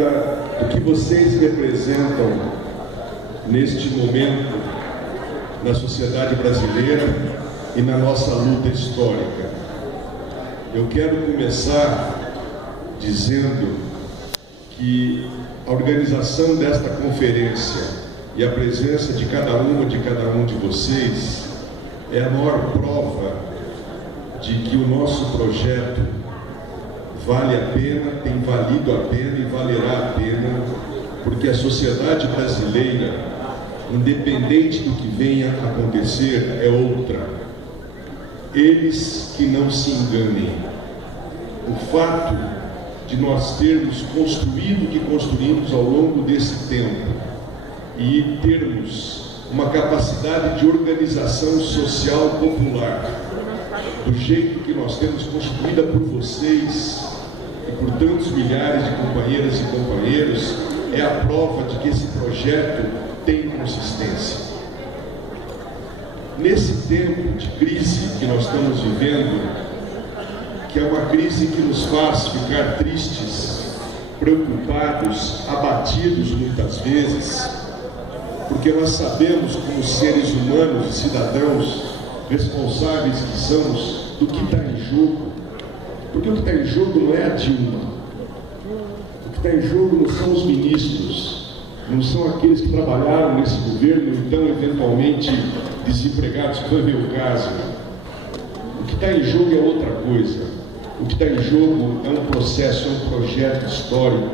conta do que vocês representam neste momento na sociedade brasileira e na nossa luta histórica. Eu quero começar dizendo que a organização desta conferência e a presença de cada um de vocês é a maior prova de que o nosso projeto vale a pena, tem valido a pena e valerá a pena, porque a sociedade brasileira, independente do que venha a acontecer, é outra. Eles que não se enganem. O fato de nós termos construído o que construímos ao longo desse tempo e termos uma capacidade de organização social popular do jeito que nós temos, constituída por vocês e por tantos milhares de companheiras e companheiros, é a prova de que esse projeto tem consistência. Nesse tempo de crise que nós estamos vivendo, que é uma crise que nos faz ficar tristes, preocupados, abatidos muitas vezes, porque nós sabemos, como seres humanos e cidadãos responsáveis que somos, do que está em jogo. Porque o que está em jogo não é a Dilma. O que está em jogo não são os ministros, não são aqueles que trabalharam nesse governo, então eventualmente desempregados, que foi meu caso. O que está em jogo é outra coisa. O que está em jogo é um processo, é um projeto histórico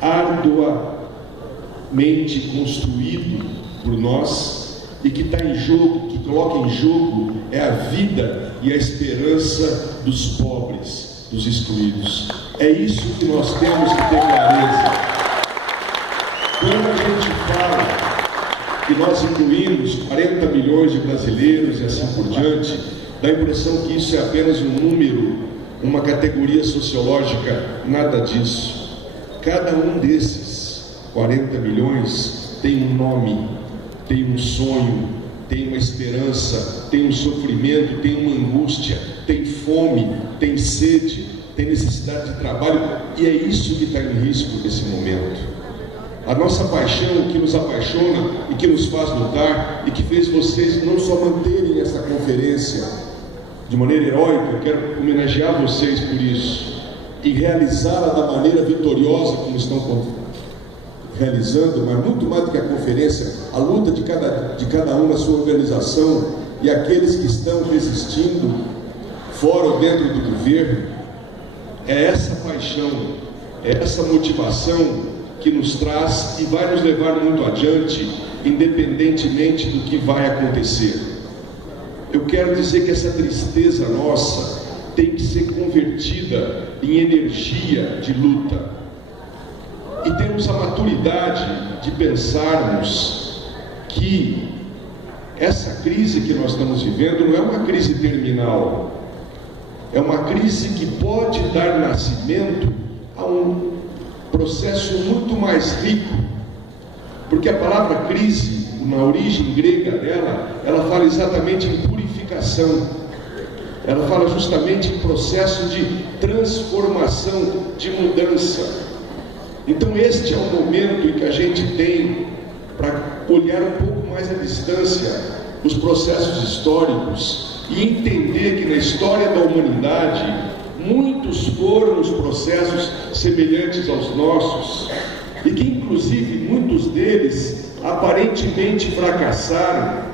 arduamente construído por nós, e que está em jogo, que coloca em jogo, é a vida e a esperança dos pobres, dos excluídos. É isso que nós temos que ter clareza. Quando a gente fala que nós incluímos 40 milhões de brasileiros e assim por diante, dá a impressão que isso é apenas um número, uma categoria sociológica. Nada disso. Cada um desses 40 milhões tem um nome, tem um sonho, tem uma esperança, tem um sofrimento, tem uma angústia, tem fome, tem sede, tem necessidade de trabalho, e é isso que está em risco nesse momento. A nossa paixão, o que nos apaixona e que nos faz lutar, e que fez vocês não só manterem essa conferência de maneira heróica, eu quero homenagear vocês por isso, e realizá-la da maneira vitoriosa como estão realizando, mas muito mais do que a conferência, a luta de cada um na sua organização, e aqueles que estão resistindo fora ou dentro do governo. É essa paixão, é essa motivação que nos traz e vai nos levar muito adiante, independentemente do que vai acontecer. Eu quero dizer que essa tristeza nossa tem que ser convertida em energia de luta. E temos a maturidade de pensarmos que essa crise que nós estamos vivendo não é uma crise terminal, é uma crise que pode dar nascimento a um processo muito mais rico, porque a palavra crise, na origem grega dela, ela fala exatamente em purificação, ela fala justamente em processo de transformação, de mudança. Então este é o momento em que a gente tem para olhar um pouco mais à distância os processos históricos e entender que na história da humanidade muitos foram os processos semelhantes aos nossos, e que inclusive muitos deles aparentemente fracassaram,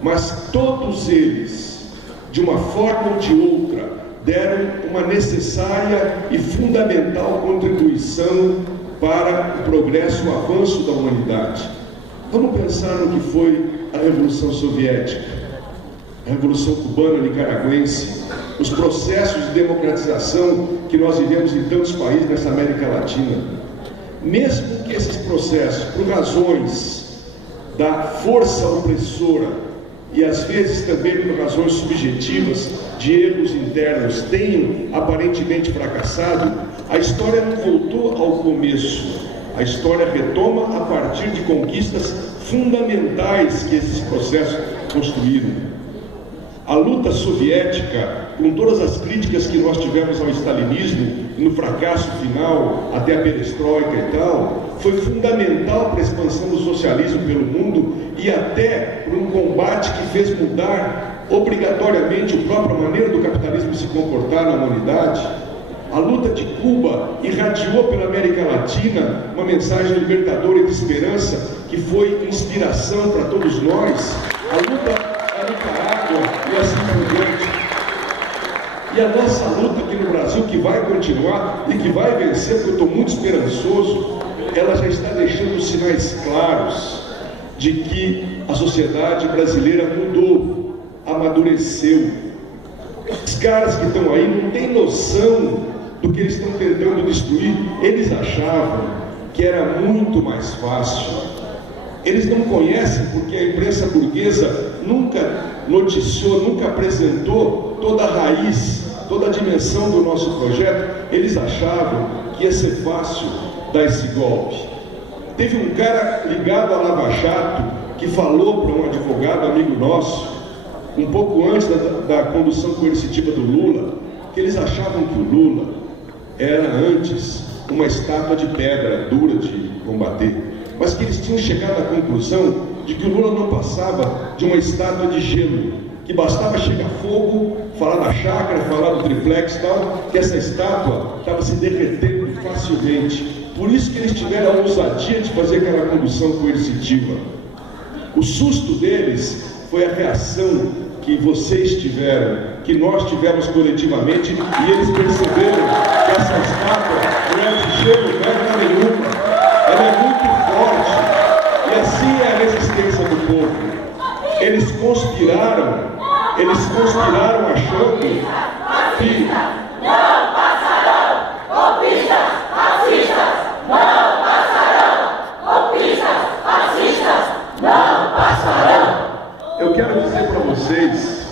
mas todos eles, de uma forma ou de outra, deram uma necessária e fundamental contribuição para o progresso, o avanço da humanidade. Vamos pensar no que foi a Revolução Soviética, a Revolução Cubana-Nicaragüense, os processos de democratização que nós vivemos em tantos países nessa América Latina. Mesmo que esses processos, por razões da força opressora e às vezes também por razões subjetivas de erros internos, tenham aparentemente fracassado, a história não voltou ao começo. A história retoma a partir de conquistas fundamentais que esses processos construíram. A luta soviética com todas as críticas que nós tivemos ao stalinismo, no fracasso final, até a perestroika e tal, foi fundamental para a expansão do socialismo pelo mundo e até para um combate que fez mudar obrigatoriamente a própria maneira do capitalismo se comportar na humanidade. A luta de Cuba irradiou pela América Latina uma mensagem libertadora e de esperança que foi inspiração para todos nós. A luta na Nicarágua e assim por diante. E a nossa luta aqui no Brasil, que vai continuar e que vai vencer, porque eu estou muito esperançoso, ela já está deixando sinais claros de que a sociedade brasileira mudou, amadureceu. Os caras que estão aí não têm noção do que eles estão tentando destruir. Eles achavam que era muito mais fácil. Eles não conhecem porque a imprensa burguesa nunca noticiou, nunca apresentou toda a raiz, toda a dimensão do nosso projeto. Eles achavam que ia ser fácil dar esse golpe. Teve um cara ligado à Lava Jato que falou para um advogado amigo nosso, um pouco antes da condução coercitiva do Lula, que eles achavam que o Lula era antes uma estátua de pedra dura de combater, mas que eles tinham chegado à conclusão de que o Lula não passava de uma estátua de gelo, que bastava chegar fogo, falar da chácara, falar do triplex e tal, que essa estátua estava se derretendo facilmente. Por isso que eles tiveram a ousadia de fazer aquela condução coercitiva. O susto deles foi a reação que vocês tiveram, que nós tivemos coletivamente, e eles perceberam que essa estátua não é de gelo, não é nada nenhuma, ela é muito forte, e assim é a resistência do povo. Eles conspiraram achando que não passarão, golpistas, racistas, não passarão, golpistas, racistas, não passarão. Eu quero dizer para vocês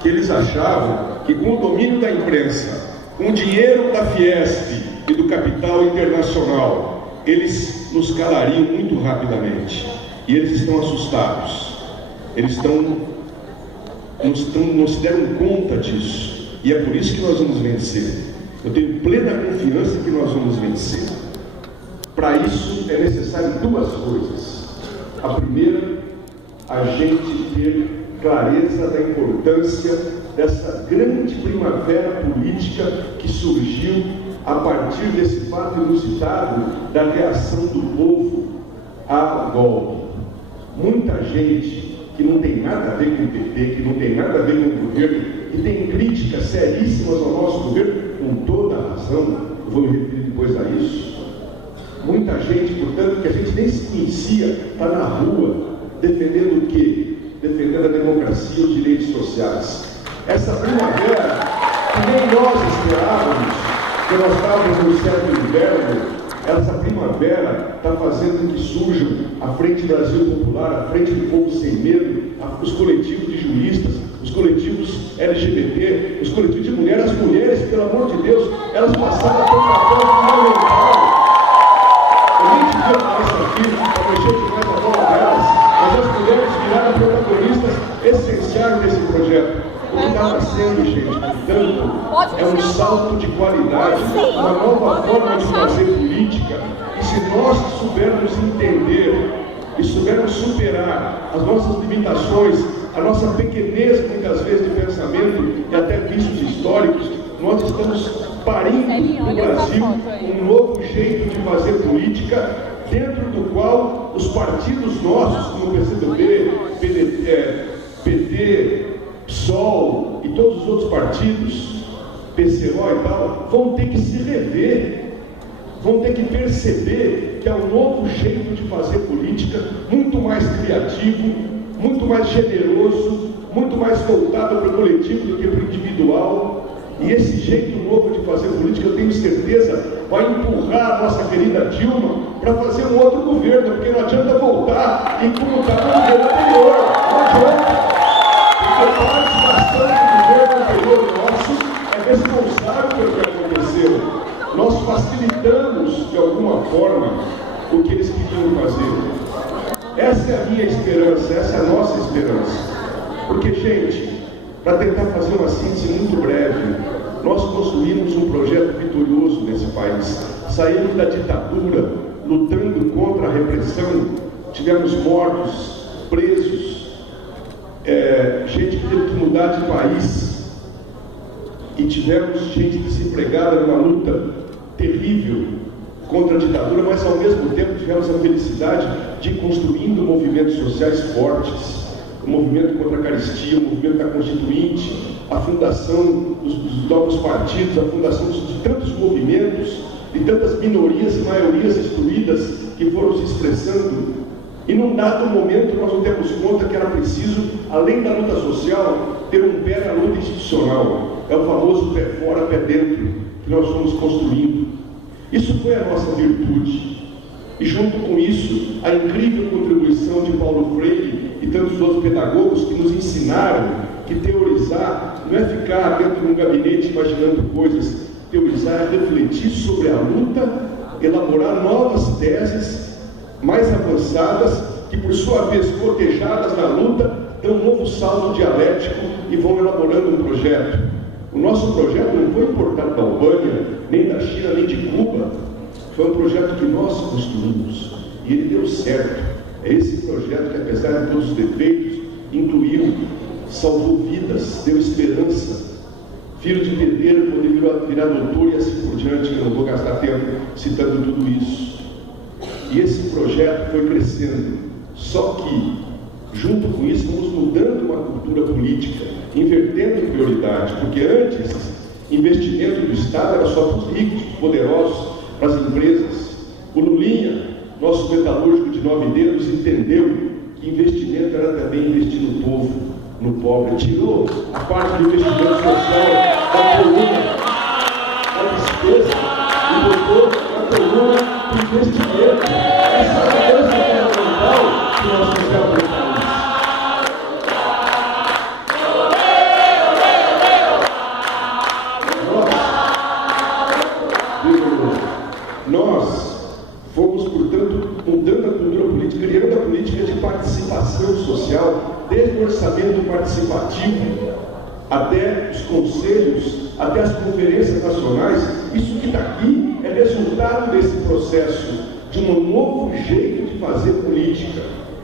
que eles achavam que com o domínio da imprensa, com o dinheiro da Fiesp e do capital internacional, eles nos calariam muito rapidamente. E eles estão assustados. Eles não se deram conta disso. E é por isso que nós vamos vencer. Eu tenho plena confiança que nós vamos vencer. Para isso é necessário duas coisas. A primeira, a gente ter clareza da importância dessa grande primavera política que surgiu a partir desse fato inusitado da reação do povo a golpe. Muita gente que não tem nada a ver com o PT, que não tem nada a ver com o governo, que tem críticas seríssimas ao nosso governo, com toda a razão, eu vou me referir depois a isso. Muita gente, portanto, que a gente nem se conhecia, está na rua, defendendo o quê? Defendendo a democracia e os direitos sociais. Essa primavera, que nem nós esperávamos, que nós estávamos no certo inverno, essa primavera está fazendo com que surjam a Frente Brasil Popular, a Frente do Povo Sem Medo, os coletivos de juristas, os coletivos LGBT, os coletivos de mulheres. As mulheres, pelo amor de Deus, elas passaram a ter um papel fundamental. A gente viu isso aqui, para mexer demais a bola delas, mas as mulheres viraram protagonistas essenciais desse projeto. O que está nascendo, gente, portanto, é um salto de qualidade, uma nova forma de fazer política. E se nós soubermos entender e soubermos superar as nossas limitações, a nossa pequenez, muitas vezes, de pensamento e até vícios históricos, nós estamos parindo no Brasil um novo jeito de fazer política, dentro do qual os partidos nossos, como o PCdoB, PT, PSOL e todos os outros partidos, PCO e tal, vão ter que se rever, vão ter que perceber que é um novo jeito de fazer política, muito mais criativo, muito mais generoso, muito mais voltado para o coletivo do que para o individual. E esse jeito novo de fazer política, eu tenho certeza, vai empurrar a nossa querida Dilma para fazer um outro governo, porque não adianta voltar e como está no governo anterior, não adianta. Porque a participação do governo anterior nosso é responsável pelo que aconteceu. Nós facilitamos, de alguma forma, o que eles queriam fazer. Essa é a minha esperança, essa é a nossa esperança. Porque, gente, Para tentar fazer uma síntese muito breve, nós construímos um projeto vitorioso nesse país. Saímos da ditadura, lutando contra a repressão, tivemos mortos, presos, gente que teve que mudar de país, e tivemos gente desempregada numa luta terrível contra a ditadura, mas ao mesmo tempo tivemos a felicidade de ir construindo movimentos sociais fortes, o movimento contra a carestia, o movimento da Constituinte, a fundação dos novos partidos, a fundação de tantos movimentos, de tantas minorias e maiorias excluídas que foram se expressando. E num dado momento nós nos demos conta que era preciso, além da luta social, ter um pé na luta institucional. É o famoso pé fora, pé dentro, que nós fomos construindo. Isso foi a nossa virtude. E junto com isso, a incrível contribuição de Paulo Freire e tantos outros pedagogos que nos ensinaram que teorizar não é ficar dentro de um gabinete imaginando coisas. Teorizar é refletir sobre a luta, elaborar novas teses mais avançadas, que por sua vez, cotejadas na luta, dão um novo salto dialético e vão elaborando um projeto. O nosso projeto não foi importado da Albânia, nem da China, nem de Cuba. Foi um projeto que nós construímos e ele deu certo. É esse projeto que, apesar de todos os defeitos, incluiu, salvou vidas, deu esperança. Filho de pedreiro poder virar doutor e assim por diante. Eu não vou gastar tempo citando tudo isso. E esse projeto foi crescendo. Só que, junto com isso, vamos mudando uma cultura política, invertendo prioridade, porque antes, investimento do Estado era só para os ricos, para os poderosos, para as empresas. O Lulinha, nosso metalúrgico de 9 dedos, entendeu que investimento era também investir no povo, no pobre. Tirou a parte do investimento social da coluna, da despesa, e botou a coluna do investimento. Essa é a mudança fundamental que nós precisamos para o país. Nós fomos, portanto, mudando a cultura política, criando a política de participação social, desde o orçamento participativo até os conselhos, até as conferências nacionais. Isso que está aqui é resultado desse processo, de um novo jeito de fazer política,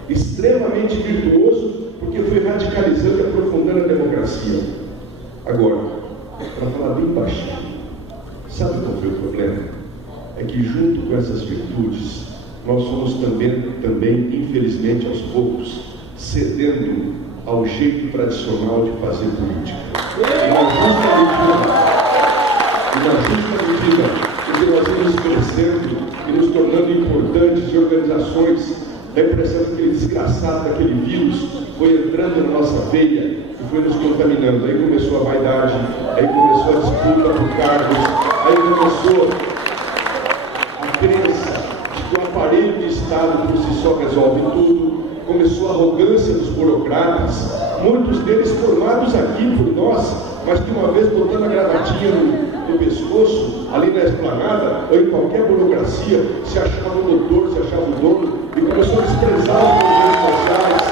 extremamente virtuoso, porque foi radicalizando e aprofundando a democracia. Agora, para falar bem baixinho, sabe qual foi o problema? É que junto com essas virtudes, nós fomos também, infelizmente, aos poucos, cedendo ao jeito tradicional de fazer política. E na justa medida em que nós íamos crescendo e nos tornando importantes e organizações, dá a impressão que aquele desgraçado daquele vírus foi entrando na nossa veia e foi nos contaminando. Aí começou a vaidade, aí começou a disputa por cargos, aí começou a crença de que o aparelho de Estado por si só resolve tudo. Começou a arrogância dos burocratas, muitos deles formados aqui por nós, mas que uma vez botando a gravatinha no pescoço, ali na esplanada, ou em qualquer burocracia, se achava o doutor, se achava o dono, e começou a desprezar os movimentos sociais,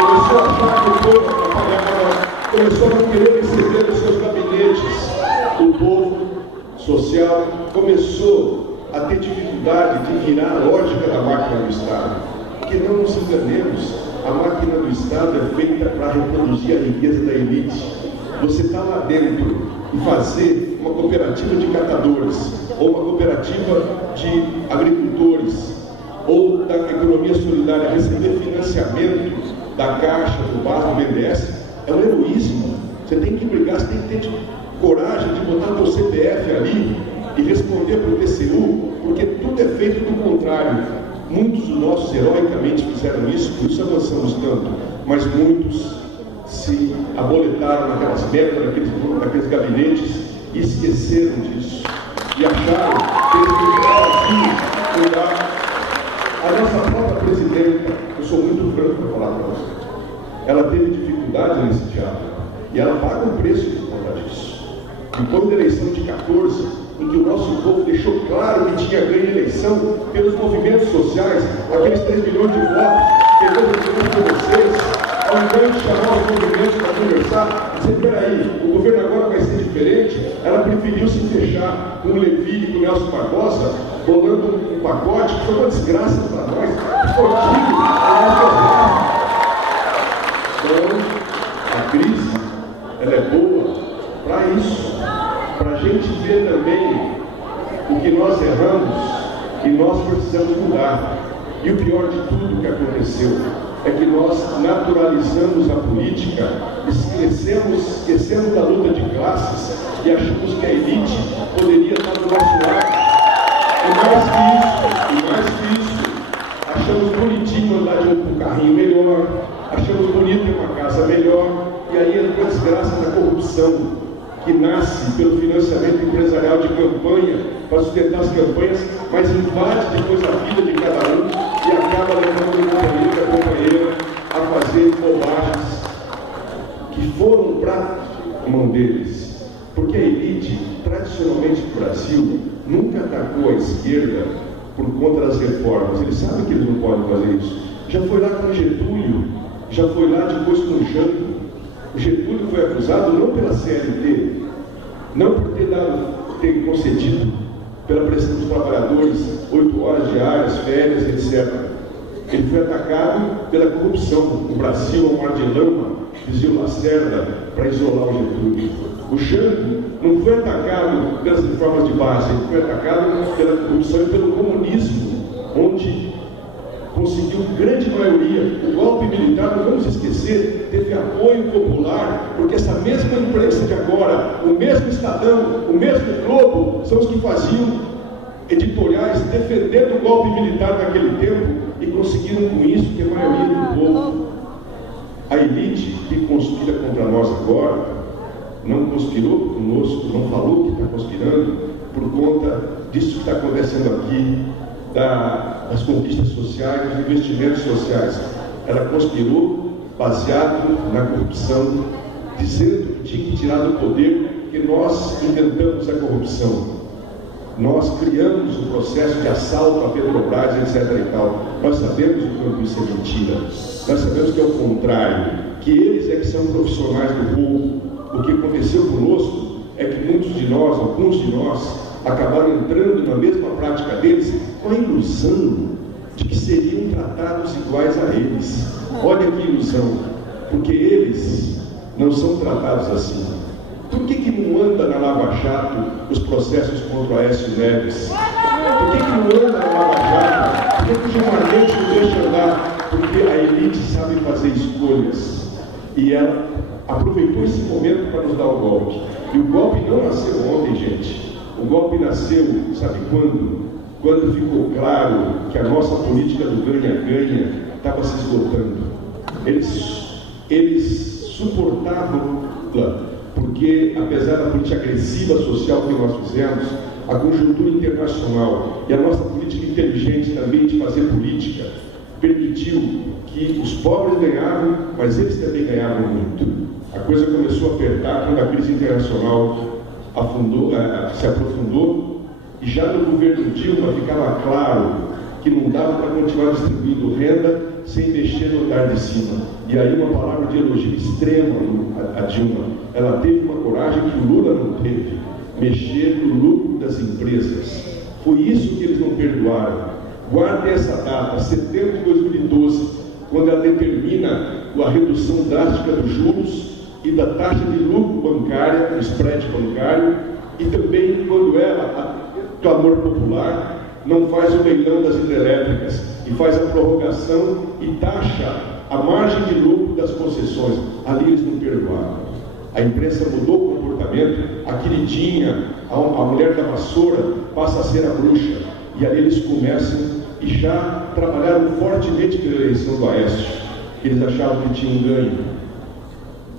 começou a achar que o povo atrapalhava, começou a não querer receber os seus gabinetes. O povo social começou a ter dificuldade de virar a lógica da máquina do Estado. Porque não nos enganemos, a máquina do Estado é feita para reproduzir a riqueza da elite. Você está lá dentro e fazer uma cooperativa de catadores, ou uma cooperativa de agricultores, ou da economia solidária, receber financiamento da Caixa, do BAS, do BNDES, é um heroísmo. Você tem que brigar, você tem que ter coragem de botar o seu CPF ali e responder para o TCU, porque tudo é feito do contrário. Muitos dos nossos heroicamente fizeram isso, por isso avançamos tanto, mas muitos se aboletaram naquelas metas, naqueles gabinetes, e esqueceram disso, e acharam que eles podiam cuidar. A nossa própria presidenta, eu sou muito franco para falar para você, ela teve dificuldade nesse diálogo, e ela paga um preço por conta disso. Depois da eleição de 14, em que o nosso povo deixou claro que tinha ganho a eleição pelos movimentos sociais, aqueles 3 milhões de votos que eu represento com vocês, ao invés de chamar os movimentos para conversar, dizer, conseguiu se fechar com o Levi e com o Nelson Barbosa, bolando um pacote que foi uma desgraça para nós. Então, a crise, ela é boa para isso, para a gente ver também o que nós erramos e nós precisamos mudar. E o pior de tudo que aconteceu é que nós naturalizamos a política, esquecemos da luta de classes e achamos que a elite poderia estar do nosso lado. E mais que isso, achamos bonitinho andar de um carrinho melhor, achamos bonito ter uma casa melhor, e aí entra a desgraça da corrupção, que nasce pelo financiamento empresarial de campanha, para sustentar as campanhas, mas invade depois a vida de cada um e acaba levando o companheiro a fazer bobagens que foram para a mão deles. Porque a elite, tradicionalmente no Brasil, nunca atacou a esquerda por conta das reformas. Eles sabem que eles não podem fazer isso. Já foi lá com Getúlio, já foi lá depois com o Jango. O Getúlio foi acusado não pela CLT, não por ter concedido pela pressão dos trabalhadores 8 horas diárias, férias, etc. Ele foi atacado pela corrupção. O Brasil é um mar de lama, dizia o Lacerda, para isolar o Getúlio. O Jango não foi atacado pelas reformas de base, ele foi atacado pela corrupção e pelo comunismo, onde conseguiu grande maioria. O golpe militar, não vamos esquecer, teve apoio popular, porque essa mesma imprensa de agora, o mesmo Estadão, o mesmo Globo, são os que faziam editoriais defendendo o golpe militar naquele tempo e conseguiram com isso ter a maioria do povo. A elite que conspira contra nós agora não conspirou conosco, não falou que está conspirando por conta disso que está acontecendo aqui, das conquistas sociais, dos investimentos sociais. Ela conspirou baseado na corrupção, dizendo que tinha que tirar do poder, porque nós inventamos a corrupção. Nós criamos um processo de assalto à Petrobras, etc. e tal. Nós sabemos o quanto isso é mentira. Nós sabemos que é o contrário, que eles é que são profissionais do roubo. O que aconteceu conosco é que muitos de nós, alguns de nós, acabaram entrando na mesma prática deles com a ilusão de que seriam tratados iguais a eles. Olha que ilusão, porque eles não são tratados assim. Por que não anda na Lava Jato os processos contra o Aécio Neves? Por que não anda na Lava Jato? Por que o Gilmar Mendes não deixa andar? Porque a elite sabe fazer escolhas. E ela aproveitou esse momento para nos dar o golpe. E o golpe não nasceu ontem, gente. O golpe nasceu, sabe quando? Quando ficou claro que a nossa política do ganha-ganha estava se esgotando. Eles suportavam, porque apesar da política agressiva social que nós fizemos, a conjuntura internacional e a nossa política inteligente também de fazer política permitiu que os pobres ganhavam, mas eles também ganhavam muito. A coisa começou a apertar quando a crise internacional se aprofundou, e já no governo Dilma ficava claro que não dava para continuar distribuindo renda sem mexer no andar de cima. E aí uma palavra de elogio extrema a Dilma. Ela teve uma coragem que o Lula não teve, mexer no lucro das empresas. Foi isso que eles não perdoaram. Guardem essa data, setembro de 2012, quando ela determina a redução drástica dos juros e da taxa de lucro bancária, do spread bancário, e também quando ela, clamor popular, não faz o leilão das hidrelétricas e faz a prorrogação e taxa a margem de lucro das concessões. Ali eles não perdoaram. A imprensa mudou o comportamento, a queridinha, a mulher da vassoura passa a ser a bruxa, e ali eles começam e já trabalharam fortemente pela eleição do Aécio. Eles achavam que tinham ganho.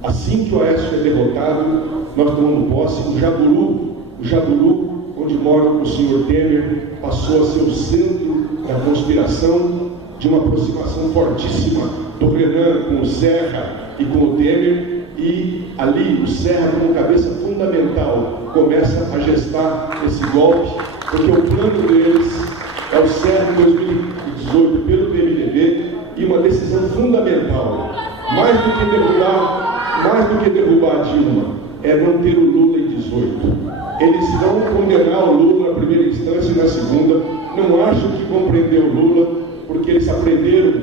Assim que o Aécio é derrotado, nós tomamos posse. O Jaburu, onde mora o senhor Temer, passou a ser o centro da conspiração, de uma aproximação fortíssima do Renan com o Serra e com o Temer, e ali o Serra, como cabeça fundamental, começa a gestar esse golpe, porque o plano deles é o Serra em 2018 pelo PMDB, e uma decisão fundamental, mais do que derrubar a Dilma, é não ter o Lula em 18. Eles vão condenar o Lula na primeira instância e na segunda. Não acham que compreendeu o Lula, porque eles aprenderam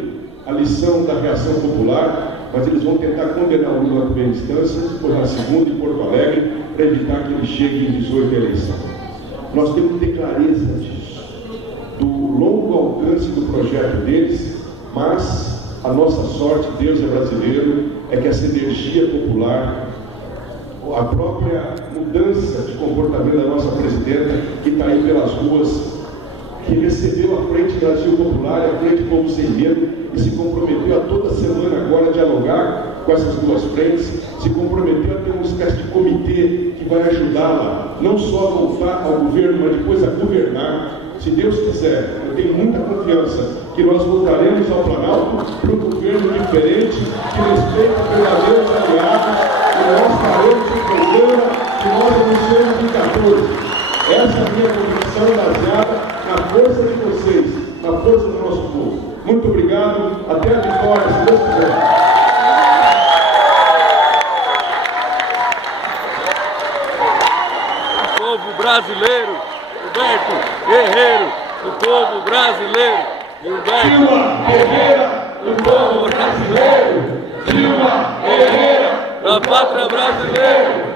a lição da reação popular, mas eles vão tentar condenar o Lula na primeira instância, depois na segunda em Porto Alegre, para evitar que ele chegue em 18 eleição. Nós temos que ter clareza disso, do longo alcance do projeto deles, mas a nossa sorte, Deus é brasileiro, é que essa energia popular, a própria mudança de comportamento da nossa presidenta, que está aí pelas ruas, que recebeu a Frente Brasil Popular, a Frente Povo Sem Medo, e se comprometeu a toda semana agora dialogar com essas duas frentes, se comprometeu a ter uma espécie de comitê que vai ajudá-la, não só a voltar ao governo, mas depois a governar. Se Deus quiser, eu tenho muita confiança que nós voltaremos ao Planalto para um governo diferente, que respeita verdadeiros aliados, e nós faremos o programa que nós anunciamos em 14. Essa é a minha convicção baseada na força de vocês, na força do nosso povo. Muito obrigado, até a vitória, se Deus quiser. O povo brasileiro, Gilberto Guerreiro, o povo brasileiro, Gilberto Dilma Guerreira, o povo brasileiro, Dilma Guerreira, da pátria brasileira.